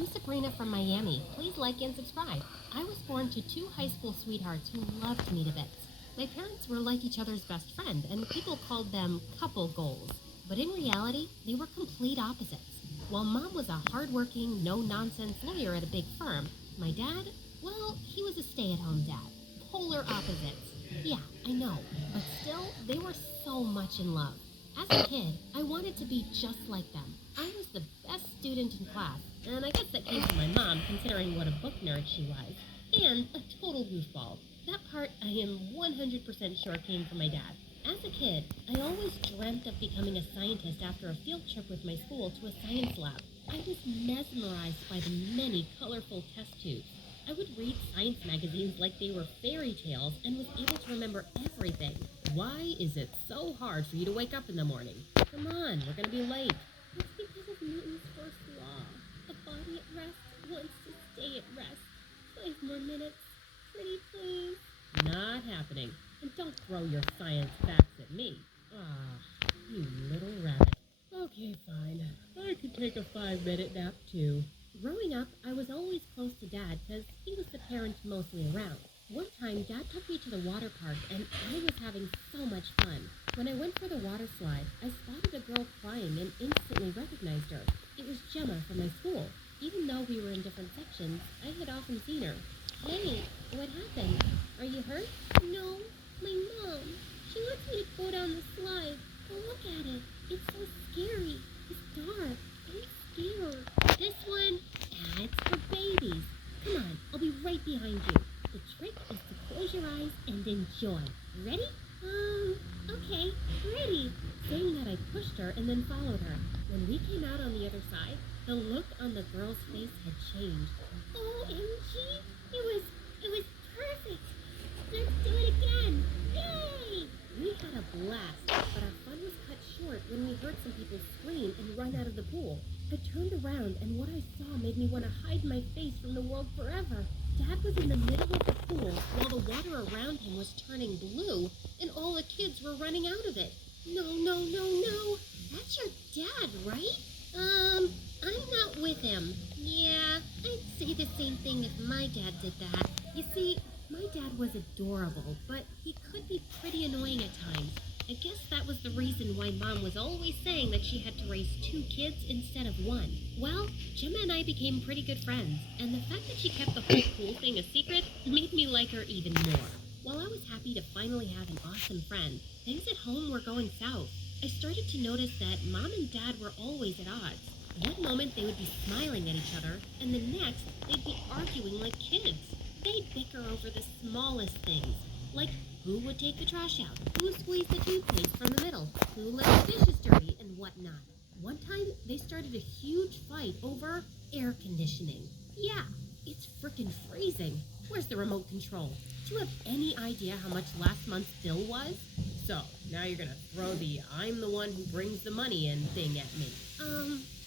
I'm Sabrina from Miami. Please like and subscribe. I was born to two high school sweethearts who loved me to bits. My parents were like each other's best friend, and people called them couple goals. But in reality, they were complete opposites. While mom was a hardworking, no-nonsense lawyer at a big firm, my dad, well, he was a stay-at-home dad. Polar opposites. Yeah, I know, but still, they were so much in love. As a kid, I wanted to be just like them. I was the best student in class, and I guess that came from my mom, considering what a book nerd she was, and a total goofball. That part I am 100% sure came from my dad. As a kid, I always dreamt of becoming a scientist after a field trip with my school to a science lab. I was mesmerized by the many colorful test tubes. I would read science magazines like they were fairy tales and was able to remember everything. Why is it so hard for you to wake up in the morning? Come on, we're going to be late. It's because of Newton's first law. A body at rest wants to stay at rest. 5 more minutes. Pretty please. Not happening. And don't throw your science facts at me. Ah, you little rabbit. Okay, fine. I could take a 5-minute nap too. Growing up, I was always close to Dad because he was the parent mostly around. One time, Dad took me to the water park and I was having so much fun. When I went for the water slide, I spotted a girl crying and instantly recognized her. It was Gemma from my school. Even though we were in different sections, I had often seen her. Hey, what happened? Are you hurt? No, my mom. She wants me to go down the slide. But look at it. It's so scary. It's dark. I'm scared. This one, it's for babies. Come on, I'll be right behind you. The trick is to close your eyes and enjoy. Ready? Okay, ready. Saying that, I pushed her and then followed her. When we came out on the other side, the look on the girl's face had changed. OMG! It was perfect! Let's do it again! Yay! We had a blast, but our fun was cut short when we heard some people scream and run out of the pool. I turned around and what I saw made me want to hide my face from the world forever. Dad was in the middle of the pool while the water around him was turning blue and all the kids were running out of it. No, no, no, no. That's your dad, right? I'm not with him. Yeah, I'd say the same thing if my dad did that. You see, my dad was adorable, but he could be pretty annoying at times. I guess that was the reason why Mom was always saying that she had to raise 2 kids instead of 1. Well, Gemma and I became pretty good friends, and the fact that she kept the whole pool thing a secret made me like her even more. While I was happy to finally have an awesome friend, things at home were going south. I started to notice that Mom and Dad were always at odds. One moment they would be smiling at each other, and the next they'd be arguing like kids. They'd bicker over the smallest things, like who would take the trash out, who squeezed the toothpaste from the middle, who left the dishes dirty, and whatnot. One time, they started a huge fight over air conditioning. Yeah, it's frickin' freezing. Where's the remote control? Do you have any idea how much last month's bill was? So, now you're gonna throw the I'm the one who brings the money in thing at me.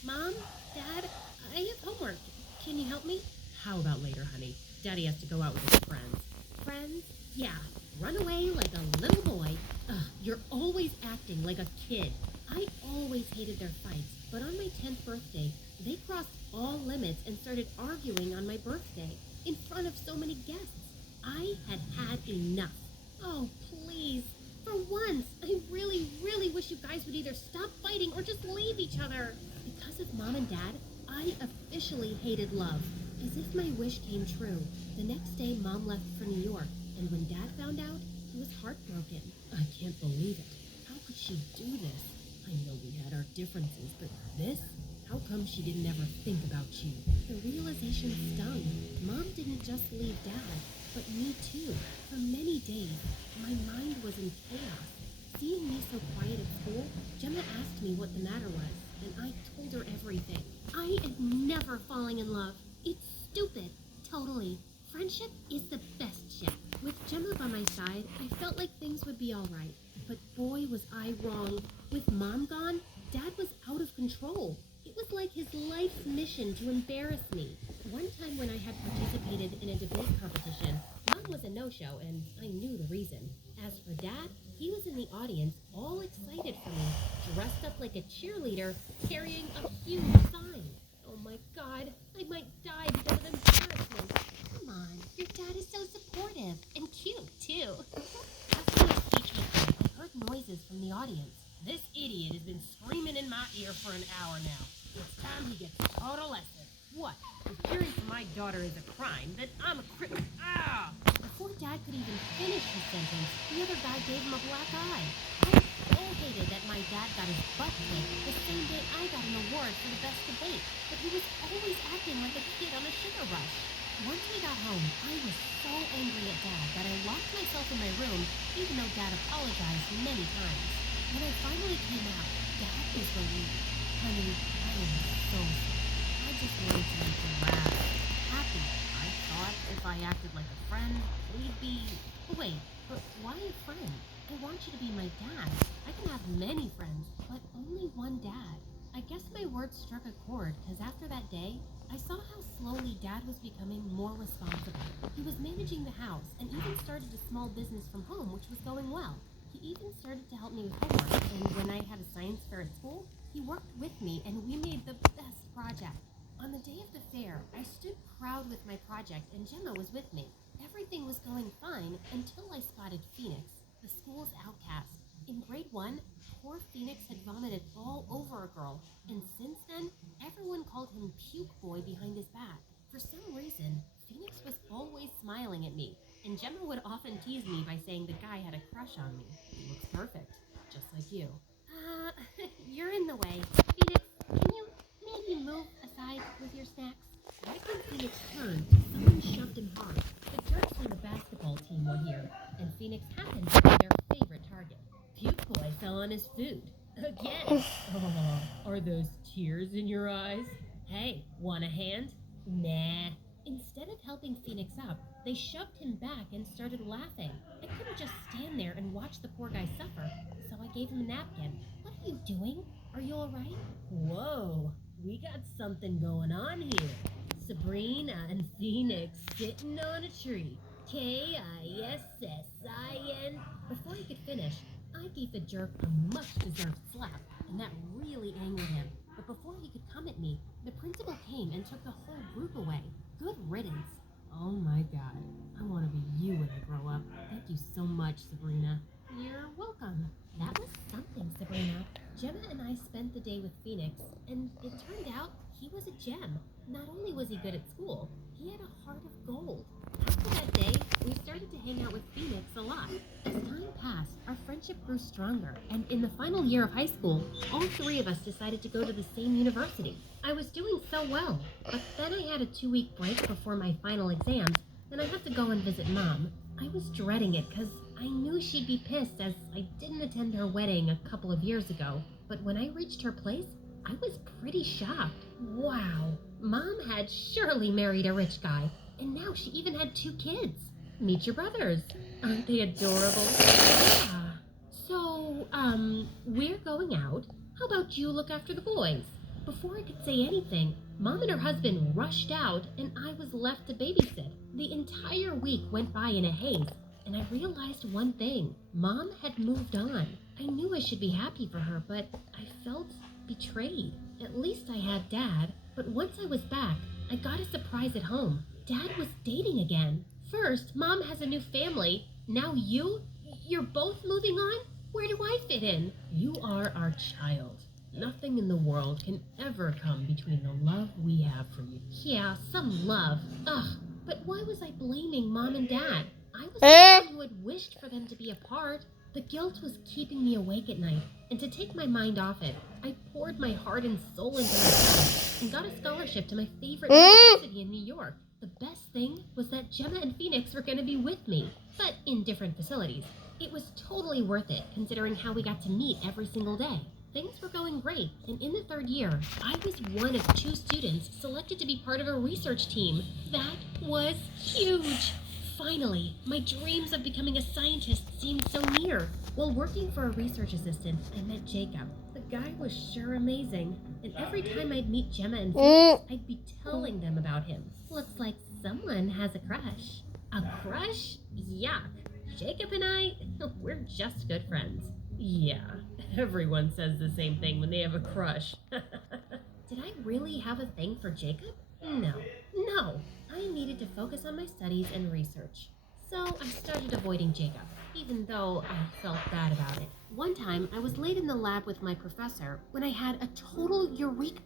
Mom? Dad? I have homework. Can you help me? How about later, honey? Daddy has to go out with his friends. Friends? Yeah. Run away like a little boy. Ugh, you're always acting like a kid. I always hated their fights, but on my 10th birthday, they crossed all limits and started arguing on my birthday in front of so many guests. I had had enough. Oh, please. For once, I really, really wish you guys would either stop fighting or just leave each other. Because of Mom and Dad, I officially hated love. As if my wish came true, the next day Mom left for New York, and when Dad found out, he was heartbroken. I can't believe it. How could she do this? I know we had our differences, but this? How come she didn't ever think about you? The realization stung. Mom didn't just leave Dad, but me too. For many days, my mind was in chaos. Seeing me so quiet at school, Gemma asked me what the matter was, and I told her everything. I am never falling in love. It's stupid. Totally. Friendship is the best shit. With Gemma by my side, I felt like things would be alright. But boy, was I wrong. With Mom gone, Dad was out of control. It was like his life's mission to embarrass me. One time when I had participated in a debate competition, Mom was a no-show, and I knew the reason. As for Dad, he was in the audience, all excited for me, dressed up like a cheerleader, carrying a huge sign. Oh my God, I might here for an hour now. It's time he gets taught a lesson. What? If caring for my daughter is a crime, then I'm a criminal. Ah! Before Dad could even finish his sentence, the other guy gave him a black eye. I so hated that my dad got his butt kicked the same day I got an award for the best debate, but he was always acting like a kid on a sugar rush. Once we got home, I was so angry at Dad that I locked myself in my room, even though Dad apologized many times. When I finally came out, Dad was relieved. Honey, I am so sorry. I just wanted to make you laugh. Happy. I thought if I acted like a friend, we'd be... Wait, but why a friend? I want you to be my dad. I can have many friends, but only one dad. I guess my words struck a chord, because after that day, I saw how slowly Dad was becoming more responsible. He was managing the house and even started a small business from home, which was going well. He even started to help me with homework, and when I had a science fair at school, he worked with me and we made the best project. On the day of the fair, I stood proud with my project and Gemma was with me. Everything was going fine until I spotted Phoenix, the school's outcast. In grade 1, poor Phoenix had vomited all over a girl, and since then, everyone called him Puke Boy behind his back. For some reason, Phoenix was always smiling at me, and Gemma would often tease me by saying the guy had a crush on me. He looks perfect, just like you. You're in the way. Phoenix, can you maybe move aside with your snacks? Right when Phoenix turned, someone shoved him hard. The jerks from the basketball team were here, and Phoenix happened to be their favorite target. Puke Boy fell on his food. Again. Oh, are those tears in your eyes? Hey, want a hand? Nah. Instead of helping Phoenix up, they shoved him back and started laughing. I couldn't just stand there and watch the poor guy suffer, so I gave him a napkin. What are you doing? Are you alright? Whoa, we got something going on here. Sabrina and Phoenix sitting on a tree. Kissin. Before he could finish, I gave the jerk a much-deserved slap, and that really angered him. But before he could come at me, the principal came and took the whole group away. Good riddance. Oh my god, I want to be you when I grow up. Thank you so much, Sabrina. You're welcome. That was something, Sabrina. Gemma and I spent the day with Phoenix, and it turned out he was a gem. Not only was he good at school, he had a heart of gold. After that day, we started to hang out with Phoenix a lot. As time passed, our friendship grew stronger, and in the final year of high school, all three of us decided to go to the same university. I was doing so well, but then I had a 2-week break before my final exams, and I had to go and visit Mom. I was dreading it because I knew she'd be pissed as I didn't attend her wedding a couple of years ago, but when I reached her place, I was pretty shocked. Wow, Mom had surely married a rich guy, and now she even had 2 kids. Meet your brothers. Aren't they adorable? Yeah. So, we're going out. How about you look after the boys? Before I could say anything, Mom and her husband rushed out, and I was left to babysit. The entire week went by in a haze, and I realized one thing. Mom had moved on. I knew I should be happy for her, but I felt betrayed. At least I had Dad, but once I was back, I got a surprise at home. Dad was dating again. First, Mom has a new family. Now you're both moving on? Where do I fit in? You are our child. Nothing in the world can ever come between the love we have for you. Yeah, some love. Ugh, but why was I blaming Mom and Dad? I was the one who had wished for them to be apart. The guilt was keeping me awake at night, and to take my mind off it, I poured my heart and soul into my studies and got a scholarship to my favorite university in New York. The best thing was that Gemma and Phoenix were going to be with me, but in different facilities. It was totally worth it, considering how we got to meet every single day. Things were going great, and in the 3rd year, I was one of 2 students selected to be part of a research team. That was huge! Finally, my dreams of becoming a scientist seemed so near. While working for a research assistant, I met Jacob. The guy was sure amazing, and every time I'd meet Gemma and Phoenix, I'd be telling them about him. Looks like someone has a crush. A crush? Yuck. Jacob and I, we're just good friends. Yeah, everyone says the same thing when they have a crush. Did I really have a thing for Jacob? No. I needed to focus on my studies and research. So I started avoiding Jacob, even though I felt bad about it. One time, I was late in the lab with my professor when I had a total eureka.